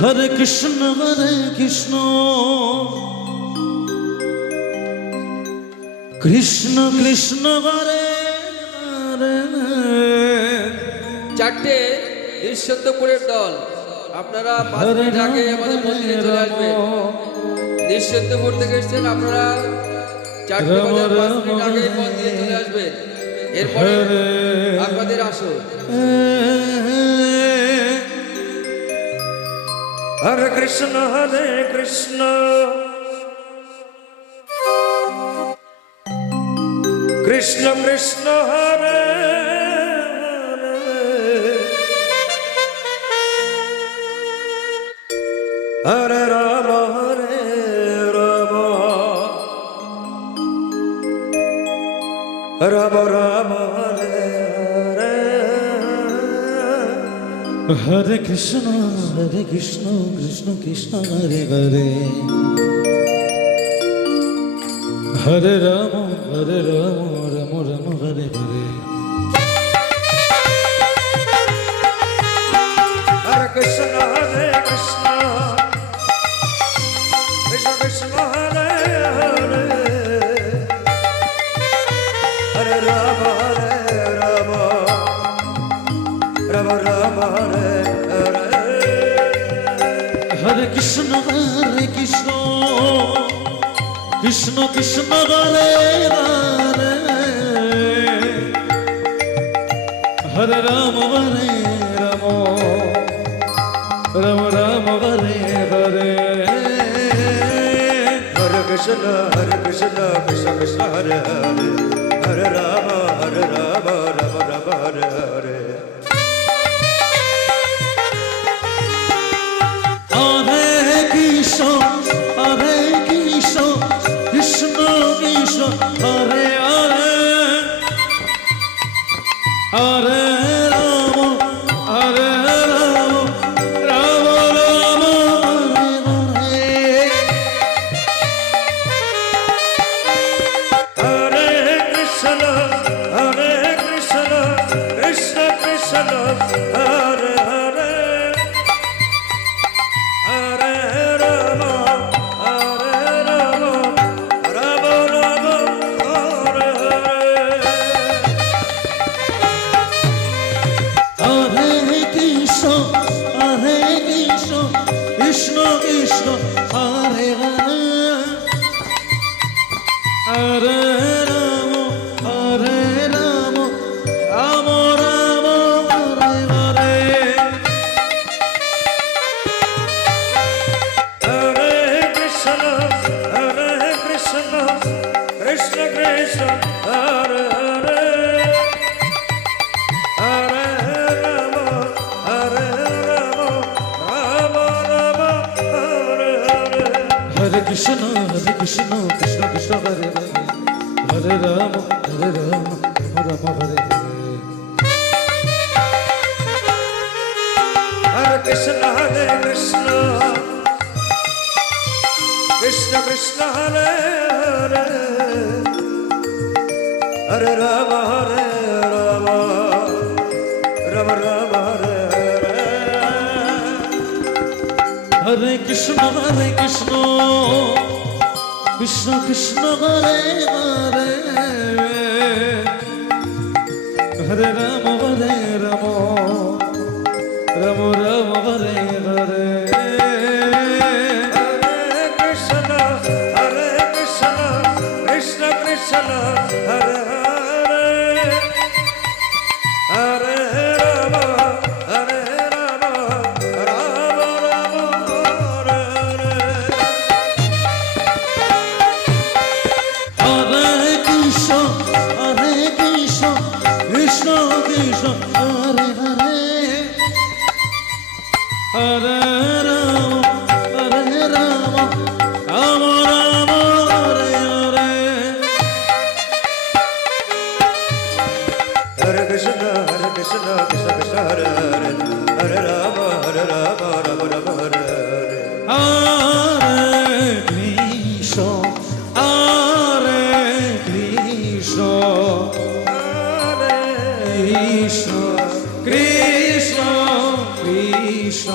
হরে কৃষ্ণ কৃষ্ণ কৃষ্ণ হরে হরে। চারটে নিঃসত্যপুরের দল, আপনারা 5 মিনিট আগে আমাদের মন্দিরে চলে আসবেন। নিঃসত্যপুর থেকে এসেছেন আপনারা 4টে বাজার 5 মিনিট আগে মন্দিরে চলে আসবেন। এরপরে আপনাদের আসো। হরে কৃষ্ণ কৃষ্ণ কৃষ্ণ হরে হরে রাম রাম রাম হরে হরে। হরে কৃষ্ণ কৃষ্ণ কৃষ্ণ হরে হরে। হরে রাম রাম রাম হরে হরে। হরে কৃষ্ণ কৃষ্ণ কৃষ্ণ হরে হরে। হরে রাম রাম রাম রাম হরে হরে। হরে কৃষ্ণ কৃষ্ণ কৃষ্ণ হরে হরে। হরে রাম রাম রাম রাম হরে হরে। হরে কৃষ্ণ কৃষ্ণ কৃষ্ণ হরে হরে। হরে রাম রাম রাম হরে হরে। হরে কৃষ্ণ কৃষ্ণ কৃষ্ণ হরে হরে। হরে রাম রাম রাম হরে হরে। হরে কৃষ্ণ কৃষ্ণ কৃষ্ণ হরে হরে। হরে রাম রাম রাম হরে হরে। হরে কৃষ্ণ কৃষ্ণ কৃষ্ণ হরে হরে। হরে রাম রাম রাম হরে হরে। হরে কৃষ্ণ কৃষ্ণ কৃষ্ণ হরে হরে। হরে রাম রাম রাম হরে হরে। হরে কৃষ্ণ কৃষ্ণ কৃষ্ণ হরে হরে। হরে রাম রাম রাম হরে হরে। হরে কৃষ্ণ কৃষ্ণ কৃষ্ণ হরে হরে। হরে রাম রাম রাম হরে হরে। হরে কৃষ্ণ কৃষ্ণ কৃষ্ণ হরে হরে। হরে রাম রাম রাম হরে হরে। হরে কৃষ্ণ কৃষ্ণ কৃষ্ণ হরে হরে। হরে রাম রাম রাম হরে হরে। হরে কৃষ্ণ কৃষ্ণ কৃষ্ণ হরে হরে। হরে রাম রাম রাম হরে হরে। হরে কৃষ্ণ কৃষ্ণ কৃষ্ণ হরে হরে। হরে রাম রাম রাম হরে হরে। হরে কৃষ্ণ কৃষ্ণ কৃষ্ণ কৃষ্ণ